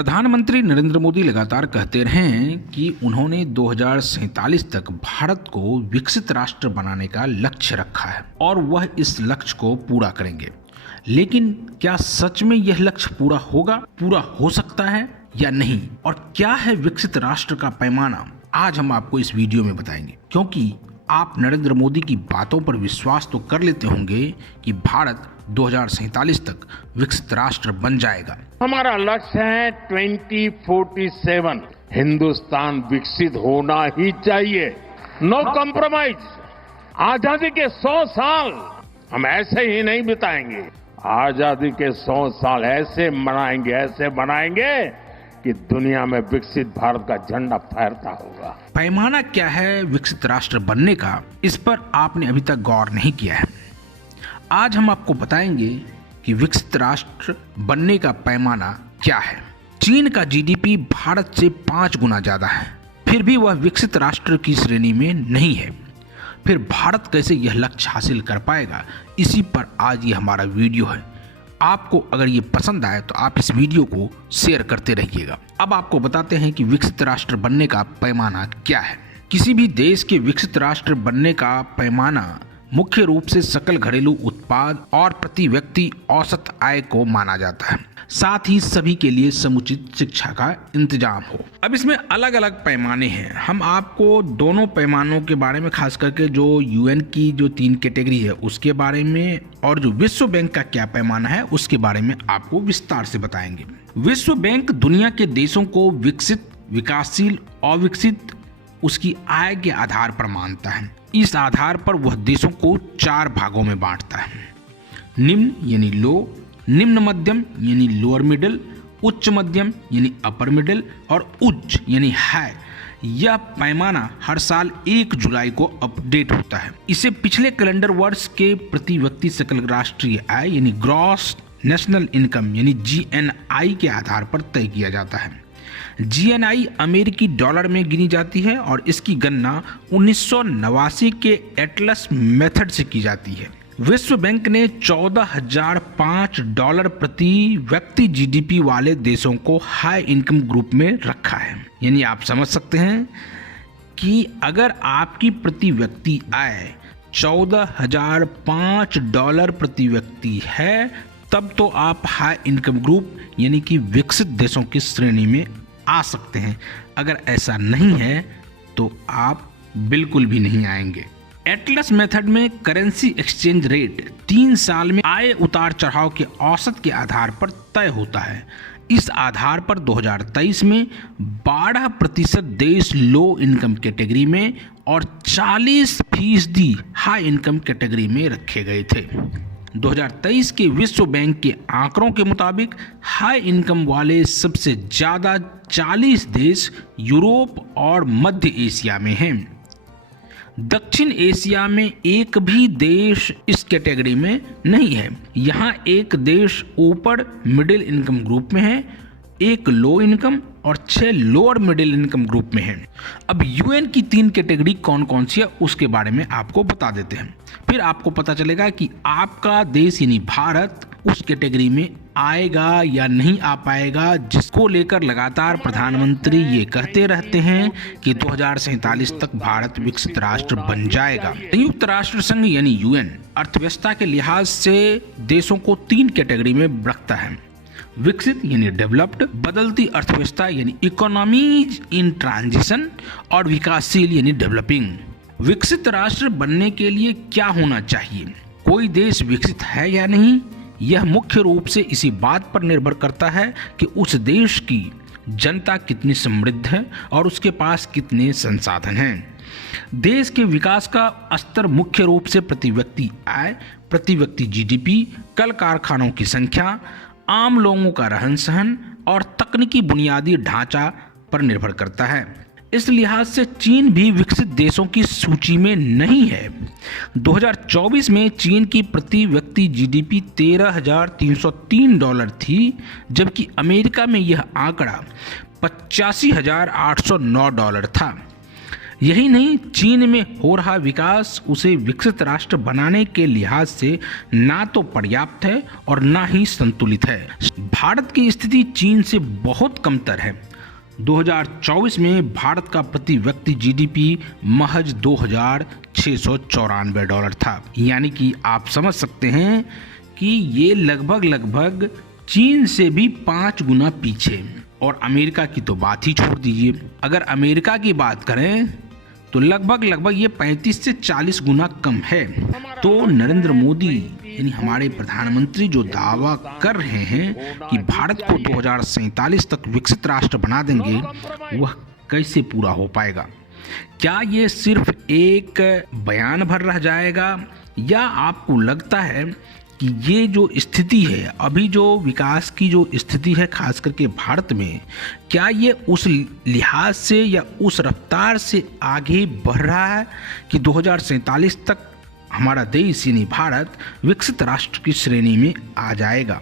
प्रधानमंत्री नरेंद्र मोदी लगातार कहते रहे हैं कि उन्होंने 2047 तक भारत को विकसित राष्ट्र बनाने का लक्ष्य रखा है और वह इस लक्ष्य को पूरा करेंगे। लेकिन क्या सच में यह लक्ष्य पूरा होगा, पूरा हो सकता है या नहीं, और क्या है विकसित राष्ट्र का पैमाना, आज हम आपको इस वीडियो में बताएंगे। क्योंकि आप नरेंद्र मोदी की बातों पर विश्वास तो कर लेते होंगे कि भारत 2047 तक विकसित राष्ट्र बन जाएगा। हमारा लक्ष्य है 2047 हिंदुस्तान विकसित होना ही चाहिए, नो कॉम्प्रोमाइज। आजादी के 100 साल हम ऐसे ही नहीं बिताएंगे, आजादी के 100 साल ऐसे बनाएंगे कि दुनिया में विकसित भारत का झंडा फहरता होगा। पैमाना क्या है विकसित राष्ट्र बनने का, इस पर आपने अभी तक गौर नहीं किया है। आज हम आपको बताएंगे कि विकसित राष्ट्र बनने का पैमाना क्या है। चीन का जीडीपी भारत से 5 गुना ज्यादा है, फिर भी वह विकसित राष्ट्र की श्रेणी में नहीं है। फिर भारत कैसे यह लक्ष्य हासिल कर पाएगा, इसी पर आज ये हमारा वीडियो है। आपको अगर ये पसंद आए तो आप इस वीडियो को शेयर करते रहिएगा। अब आपको बताते हैं कि विकसित राष्ट्र बनने का पैमाना क्या है। किसी भी देश के विकसित राष्ट्र बनने का पैमाना मुख्य रूप से सकल घरेलू उत्पाद और प्रति व्यक्ति औसत आय को माना जाता है, साथ ही सभी के लिए समुचित शिक्षा का इंतजाम हो। अब इसमें अलग अलग पैमाने हैं। हम आपको दोनों पैमानों के बारे में, खास करके जो यूएन की जो 3 कैटेगरी है उसके बारे में, और जो विश्व बैंक का क्या पैमाना है उसके बारे में आपको विस्तार से बताएंगे। विश्व बैंक दुनिया के देशों को विकसित, विकासशील, अविकसित उसकी आय के आधार पर मानता है। इस आधार पर वह देशों को 4 भागों में बांटता है। निम्न यानी लो, निम्न मध्यम यानी लोअर मिडिल, उच्च मध्यम यानी अपर मिडिल और उच्च यानी हाई। यह पैमाना हर साल 1 जुलाई को अपडेट होता है। इसे पिछले कैलेंडर वर्ष के प्रति व्यक्ति सकल राष्ट्रीय आय यानी ग्रॉस नेशनल इनकम यानी जीएनआई के आधार पर तय किया जाता है। जीएनआई अमेरिकी डॉलर में गिनी जाती है और इसकी गणना 1989 के एटलस मेथड से की जाती है। विश्व बैंक ने $14,005 प्रति व्यक्ति जीडीपी वाले देशों को हाई इनकम ग्रुप में रखा है। यानी आप समझ सकते हैं कि अगर आपकी प्रति व्यक्ति आय $14,005 प्रति व्यक्ति है, तब तो आप हाई इनकम ग्रुप यानी कि विकसित देशों की श्रेणी में आ सकते हैं। अगर ऐसा नहीं है तो आप बिल्कुल भी नहीं आएंगे। एटलस मेथड में करेंसी एक्सचेंज रेट 3 साल में आय उतार चढ़ाव के औसत के आधार पर तय होता है। इस आधार पर 2023 में 12% देश लो इनकम कैटेगरी में और 40% हाई इनकम कैटेगरी में रखे गए थे। 2023 के विश्व बैंक के आंकड़ों के मुताबिक हाई इनकम वाले सबसे ज्यादा 40 देश यूरोप और मध्य एशिया में हैं। दक्षिण एशिया में एक भी देश इस कैटेगरी में नहीं है। यहाँ एक देश ऊपर मिडिल इनकम ग्रुप में है, एक लो इनकम और 6 लोअर मिडिल इनकम ग्रुप में है। अब यूएन की 3 कैटेगरी कौन कौन सी है उसके बारे में आपको बता देते हैं, फिर आपको पता चलेगा कि आपका देश यानी भारत उस कैटेगरी में आएगा या नहीं आ पाएगा, जिसको लेकर लगातार प्रधानमंत्री ये कहते रहते हैं कि 2047 तक भारत विकसित राष्ट्र बन जाएगा। संयुक्त राष्ट्र संघ यानी यूएन अर्थव्यवस्था के लिहाज से देशों को 3 कैटेगरी में रखता है। विकसित यानी डेवलप्ड, बदलती अर्थव्यवस्था यानी इकोनॉमीज इन ट्रांजिशन, और विकासशील यानी डेवलपिंग। विकसित राष्ट्र बनने के लिए क्या होना चाहिए, कोई देश विकसित है या नहीं, यह मुख्य रूप से इसी बात पर निर्भर करता है कि उस देश की जनता कितनी समृद्ध है और उसके पास कितने संसाधन हैं। देश के विकास का स्तर मुख्य रूप से प्रति व्यक्ति आय, प्रति व्यक्ति जीडीपी, कल कारखानों की संख्या, आम लोगों का रहन सहन और तकनीकी बुनियादी ढांचा पर निर्भर करता है। इस लिहाज से चीन भी विकसित देशों की सूची में नहीं है। 2024 में चीन की प्रति व्यक्ति जीडीपी $13,303 थी, जबकि अमेरिका में यह आंकड़ा $85,809 था। यही नहीं, चीन में हो रहा विकास उसे विकसित राष्ट्र बनाने के लिहाज से ना तो पर्याप्त है और ना ही संतुलित है। भारत की स्थिति चीन से बहुत कमतर है। 2024 में भारत का प्रति व्यक्ति जीडीपी महज $2,694 था, यानी कि आप समझ सकते हैं कि ये लगभग चीन से भी 5 गुना पीछे। और अमेरिका की तो बात ही छोड़ दीजिए। अगर अमेरिका की बात करें तो लगभग ये 35 से 40 गुना कम है। तो नरेंद्र मोदी यानी हमारे प्रधानमंत्री जो दावा कर रहे हैं कि भारत को 2047 तक विकसित राष्ट्र बना देंगे, वह कैसे पूरा हो पाएगा? क्या ये सिर्फ एक बयान भर रह जाएगा, या आपको लगता है कि ये जो स्थिति है, अभी जो विकास की जो स्थिति है खास करके भारत में, क्या ये उस लिहाज से या उस रफ्तार से आगे बढ़ रहा है कि 2047 तक हमारा देश यानी भारत विकसित राष्ट्र की श्रेणी में आ जाएगा?